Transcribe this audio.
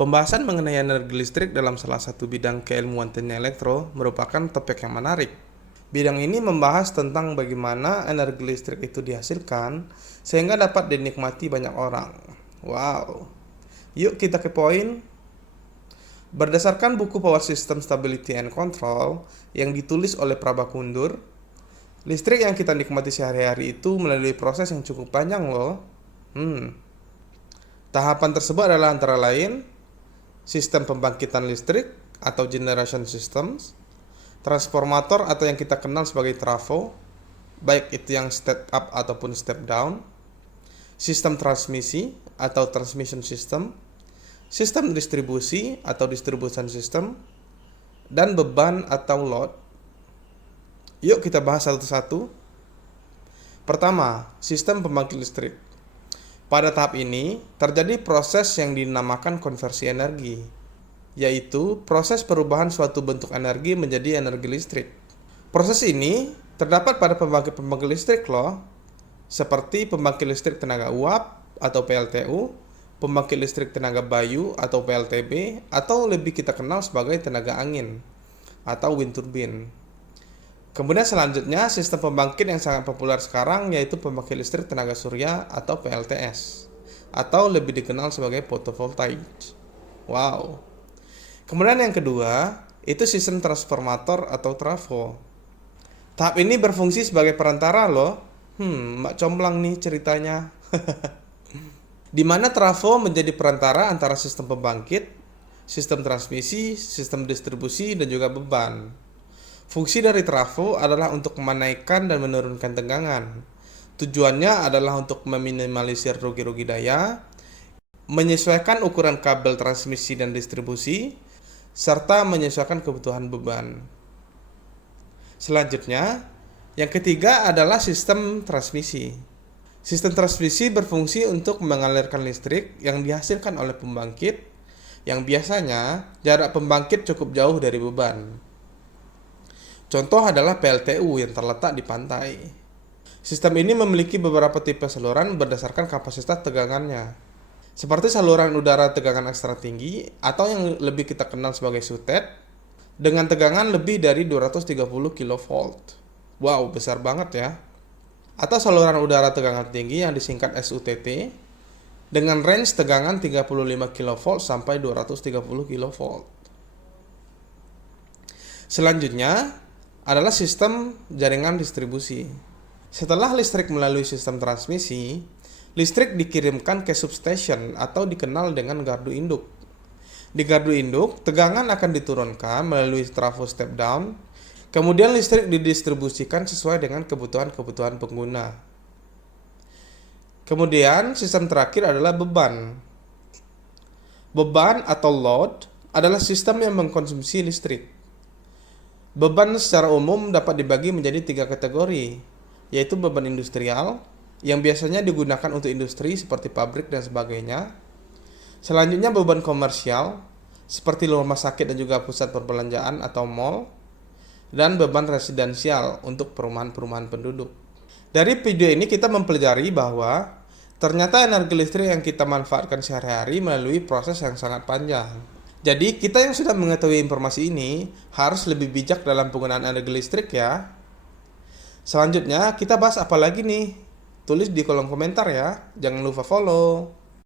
Pembahasan mengenai energi listrik dalam salah satu bidang keilmuan teknik elektro merupakan topik yang menarik. Bidang ini membahas tentang bagaimana energi listrik itu dihasilkan sehingga dapat dinikmati banyak orang. Wow. Yuk kita ke poin. Berdasarkan buku Power System Stability and Control yang ditulis oleh Prabhakundur, listrik yang kita nikmati sehari-hari itu melalui proses yang cukup panjang loh. Tahapan tersebut adalah antara lain sistem pembangkitan listrik atau generation systems, transformator atau yang kita kenal sebagai trafo, baik itu yang step up ataupun step down, sistem transmisi atau transmission system, sistem distribusi atau distribution system, dan beban atau load. Yuk kita bahas satu-satu. Pertama, sistem pembangkit listrik. Pada tahap ini, terjadi proses yang dinamakan konversi energi, yaitu proses perubahan suatu bentuk energi menjadi energi listrik. Proses ini terdapat pada pembangkit-pembangkit listrik loh, seperti pembangkit listrik tenaga uap atau PLTU, pembangkit listrik tenaga bayu atau PLTB, atau lebih kita kenal sebagai tenaga angin atau wind turbine. Kemudian selanjutnya sistem pembangkit yang sangat populer sekarang yaitu pembangkit listrik tenaga surya atau PLTS atau lebih dikenal sebagai photovoltaik. Wow. Kemudian yang kedua itu sistem transformator atau trafo. Tahap ini berfungsi sebagai perantara loh. Mbak comblang nih ceritanya. Di mana trafo menjadi perantara antara sistem pembangkit, sistem transmisi, sistem distribusi dan juga beban. Fungsi dari trafo adalah untuk menaikkan dan menurunkan tegangan. Tujuannya adalah untuk meminimalisir rugi-rugi daya, menyesuaikan ukuran kabel transmisi dan distribusi, serta menyesuaikan kebutuhan beban. Selanjutnya, yang ketiga adalah sistem transmisi. Sistem transmisi berfungsi untuk mengalirkan listrik yang dihasilkan oleh pembangkit, yang biasanya jarak pembangkit cukup jauh dari beban. Contoh adalah PLTU yang terletak di pantai. Sistem ini memiliki beberapa tipe saluran berdasarkan kapasitas tegangannya. Seperti saluran udara tegangan ekstra tinggi atau yang lebih kita kenal sebagai SUTED dengan tegangan lebih dari 230 kV. Wow, besar banget ya. Atau saluran udara tegangan tinggi yang disingkat SUTT dengan range tegangan 35 kV sampai 230 kV. Selanjutnya adalah sistem jaringan distribusi. Setelah listrik melalui sistem transmisi, listrik dikirimkan ke substation atau dikenal dengan gardu induk. Di gardu induk, tegangan akan diturunkan melalui trafo step down, kemudian listrik didistribusikan sesuai dengan kebutuhan-kebutuhan pengguna. Kemudian, sistem terakhir adalah beban. Beban atau load adalah sistem yang mengkonsumsi listrik. Beban secara umum dapat dibagi menjadi 3 kategori, yaitu beban industrial, yang biasanya digunakan untuk industri seperti pabrik dan sebagainya. Selanjutnya beban komersial, seperti rumah sakit dan juga pusat perbelanjaan atau mall. Dan beban residensial untuk perumahan-perumahan penduduk. Dari video ini kita mempelajari bahwa ternyata energi listrik yang kita manfaatkan sehari-hari melalui proses yang sangat panjang. Jadi kita yang sudah mengetahui informasi ini harus lebih bijak dalam penggunaan energi listrik ya. Selanjutnya kita bahas apa lagi nih? Tulis di kolom komentar ya. Jangan lupa follow.